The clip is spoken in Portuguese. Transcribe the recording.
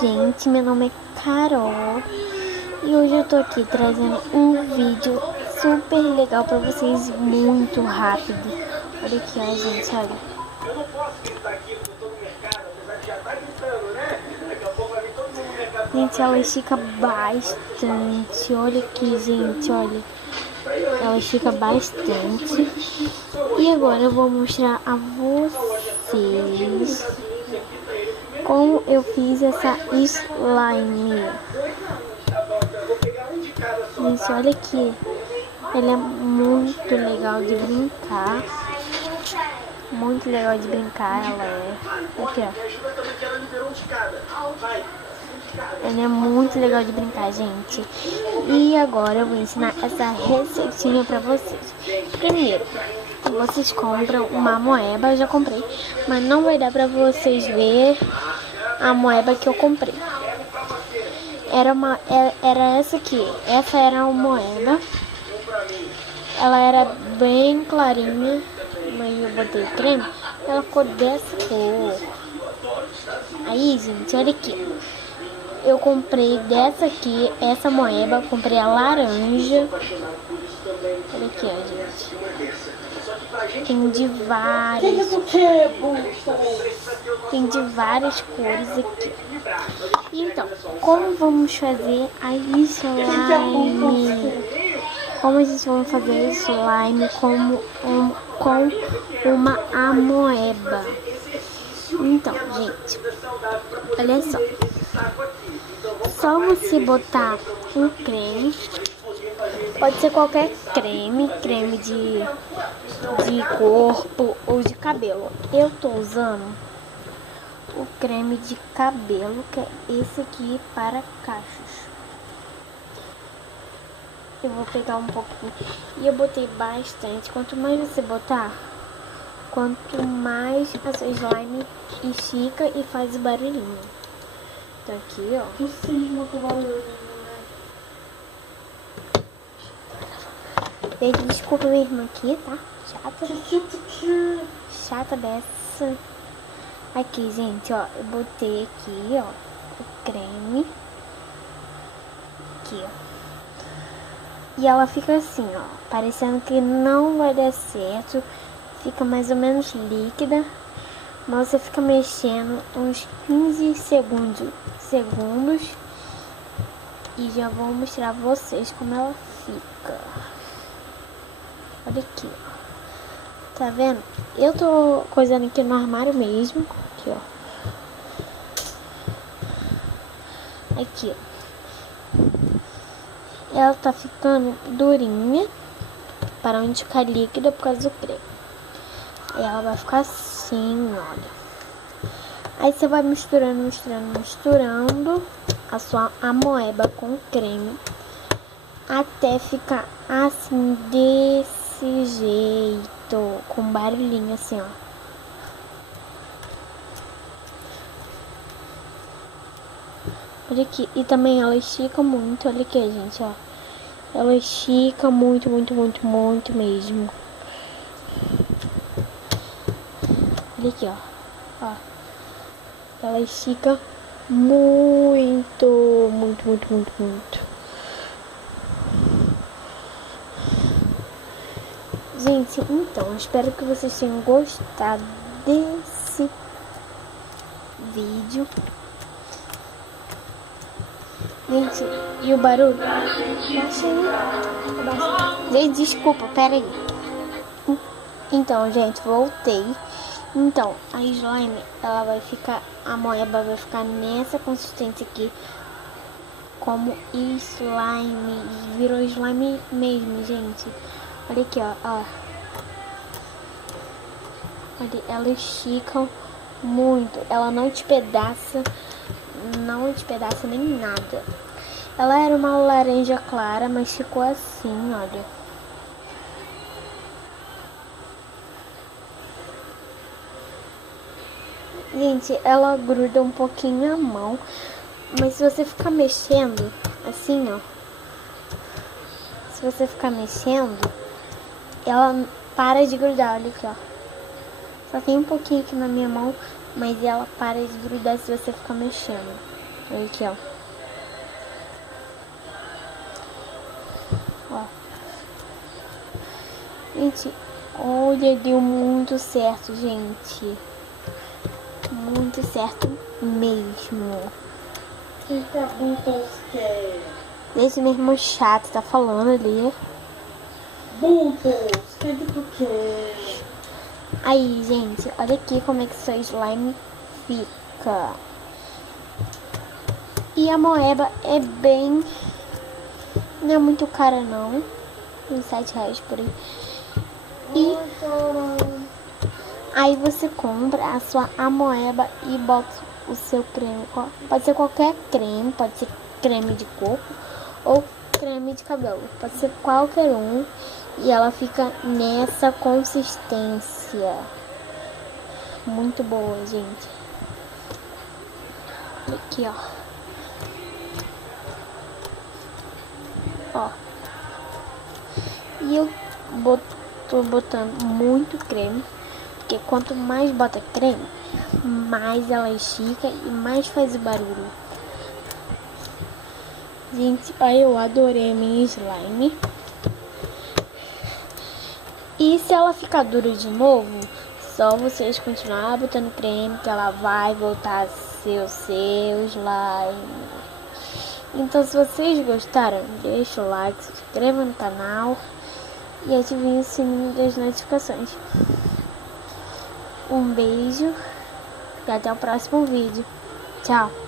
gente, meu nome é Carol e hoje eu tô aqui trazendo um vídeo super legal pra vocês, muito rápido. Olha aqui, ó, gente, olha. Eu não posso estar aqui por todo o mercado, apesar de já estar gritando, né? Daqui a pouco vai vir todo mundo no mercado. Gente, ela estica bastante, olha aqui, gente, olha. Ela estica bastante. E agora eu vou mostrar a vocês como eu fiz essa slime. Gente, olha aqui. Ela é muito legal de brincar. Muito legal de brincar, ela é. Aqui, ó. Ela é muito legal de brincar, gente. E agora eu vou ensinar essa receitinha pra vocês. Primeiro, vocês compram uma moeba, eu já comprei, mas não vai dar pra vocês ver a moeba que eu comprei. Era essa aqui, essa era uma moeba. Ela era bem clarinha, mas eu botei creme, ela ficou dessa cor. Aí, gente, olha aqui. Eu comprei dessa aqui, essa moeba, comprei a laranja. Olha aqui, ó, gente. Tem de várias cores aqui. Então, como vamos fazer a slime? Como a gente vai fazer slime com uma amoeba? Então, gente, olha só. Só você botar um creme, pode ser qualquer creme, creme de corpo ou de cabelo. Eu tô usando o creme de cabelo, que é esse aqui para cachos. Eu vou pegar um pouquinho e eu botei bastante. Quanto mais você botar, quanto mais a sua slime estica e faz barulhinho. Tá aqui, ó. Não sei muito barulho, né? Desculpa minha irmã aqui, tá? Chata dessa. Aqui, gente, ó. Eu botei aqui, ó, o creme. Aqui, ó. E ela fica assim, ó. Parecendo que não vai dar certo. Fica mais ou menos líquida. Mas você fica mexendo uns 15 segundos e já vou mostrar pra vocês como ela fica. Olha aqui, ó. Tá vendo? Eu tô coisando aqui no armário mesmo. Aqui, ó. Aqui, ó. Ela tá ficando durinha, para onde ficar líquida por causa do creme. E ela vai ficar assim, olha. Aí você vai misturando a sua amoeba com creme até ficar assim, desse jeito, com barulhinho assim, ó. Olha aqui, e também ela estica muito, olha aqui, gente, ó. Ela estica muito, muito, muito, muito mesmo. Olha aqui, ó. Ó. Ela estica muito, muito, muito, muito, muito. Gente, então, espero que vocês tenham gostado desse vídeo. Gente, e o barulho? Gente, desculpa, pera aí. Então, gente, voltei. Então, a slime, ela vai ficar, a moeba vai ficar nessa consistência aqui, como slime, virou slime mesmo, gente. Olha aqui, ó. Olha, ela estica muito, ela não despedaça nem nada. Ela era uma laranja clara, mas ficou assim, olha. Gente, ela gruda um pouquinho a mão, mas se você ficar mexendo, assim, ó. Se você ficar mexendo, ela para de grudar, olha aqui, ó. Só tem um pouquinho aqui na minha mão, mas ela para de grudar se você ficar mexendo. Olha aqui, ó. Ó. Gente, olha, deu muito certo, gente. Muito certo mesmo. Fica Buttons quer. Esse mesmo chato tá falando ali. Buttons, o que tu quer? Aí, gente, olha aqui como é que seu slime fica. E a moeba é bem... não é muito cara, não. Uns R$7 por aí. E aí você compra a sua amoeba e bota o seu creme. Pode ser qualquer creme, pode ser creme de corpo ou creme de cabelo. Pode ser qualquer um. E ela fica nessa consistência. Muito boa, gente. Aqui, ó. Ó. E eu tô botando muito creme. Porque quanto mais bota creme, mais ela estica e mais faz barulho. Gente, olha, eu adorei a minha slime. E se ela ficar dura de novo, só vocês continuar botando creme que ela vai voltar a ser o seu slime. Então, se vocês gostaram, deixa o like, se inscreva no canal e ativem o sininho das notificações. Um beijo e até o próximo vídeo. Tchau!